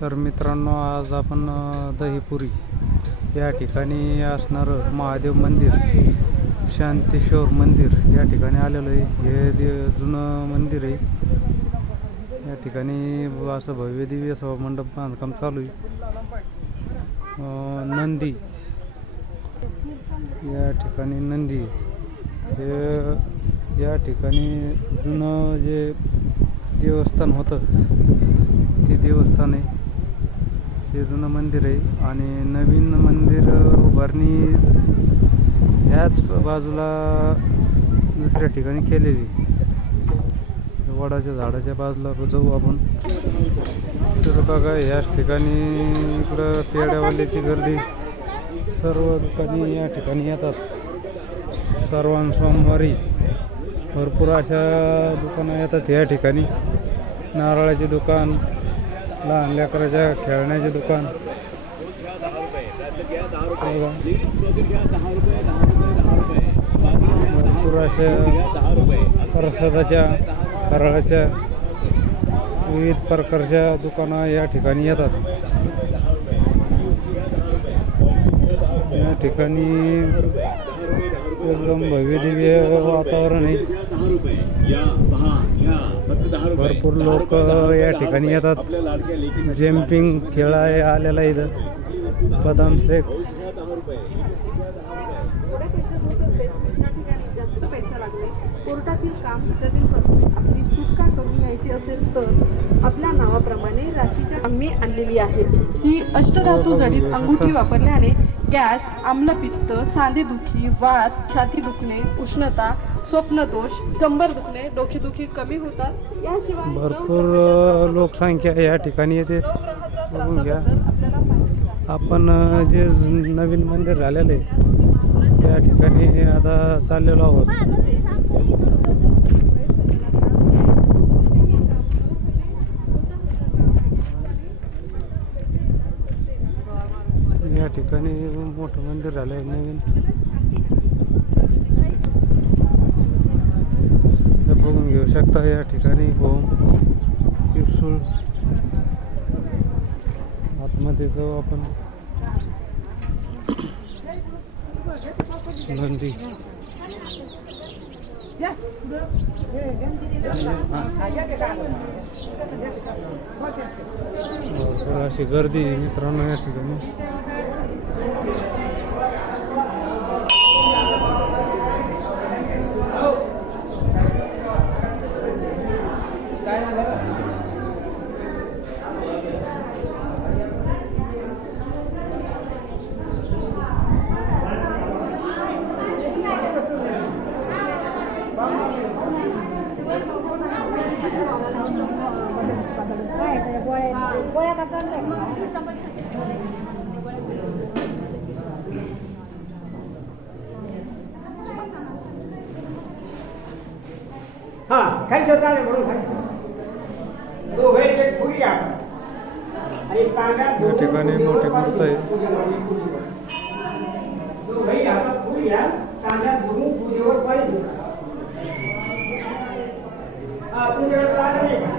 तर मित्रांनो, आज आपण दहीपुरी या ठिकाणी असणारं महादेव मंदिर, शांतेश्वर मंदिर या ठिकाणी आलेलो आहे. हे जुनं मंदिर आहे. या ठिकाणी असं भव्य दिव्य असं मंडप बांधकाम चालू आहे. नंदी या ठिकाणी नंदी हे या ठिकाणी जुनं जे देवस्थान होतं ते देवस्थान आहे. हे जुनं मंदिर आहे आणि नवीन मंदिर उभारणी ह्याच बाजूला दुसऱ्या ठिकाणी केलेली. वडाच्या झाडाच्या बाजूला जाऊ आपण. तर बघा, ह्याच ठिकाणी इकडं पेड्यावाल्याची गर्दी. सर्व दुकाने या ठिकाणी येतात. सोमवारी भरपूर अशा दुकानं येतात या ठिकाणी. नारळाचे दुकान, लहान लेकराच्या खेळण्याचे दुकान, भरपूर अशा प्रसादाच्या फराळाच्या विविध प्रकारच्या दुकानं या ठिकाणी येतात. या ठिकाणी एकदम भव्य दिव्य वातावरण आहे. भरपूर लोक या ठिकाणी येतात. जम्पिंग खेळाय आलेला इथं बदाम शेक. कोर्टातील काम इत्यादींपासून आपली सुटका करून घ्यायची असेल तर आपल्या नावाप्रमाणे राशीच्या आम्ही आणलेली आहे. ही अष्टधातू जडित अंगुठी वापरल्याने गॅस, आम्लपित्त, सांधेदुखी, वात, छाती दुखणे, उष्णता, स्वप्नदोष, कंबर दुखणे, डोकेदुखी कमी होतात. याशिवाय भरपूर लोकसंख्या या ठिकाणी येते. बघून घ्या. आपण जे नवीन मंदिर झालेलं आहे त्या ठिकाणी आता चाललेलो आहोत. या ठिकाणी मोठं मंदिर झालंय नवीन. बघून घेऊ शकता. या ठिकाणी होम त्रिशूळ. आतमध्ये जाऊ आपण. नंदी अशी गर्दी मित्रांनो या ठिकाणी. या ठिकाणी मोठी मूर्त आहे. तुमच्याकडे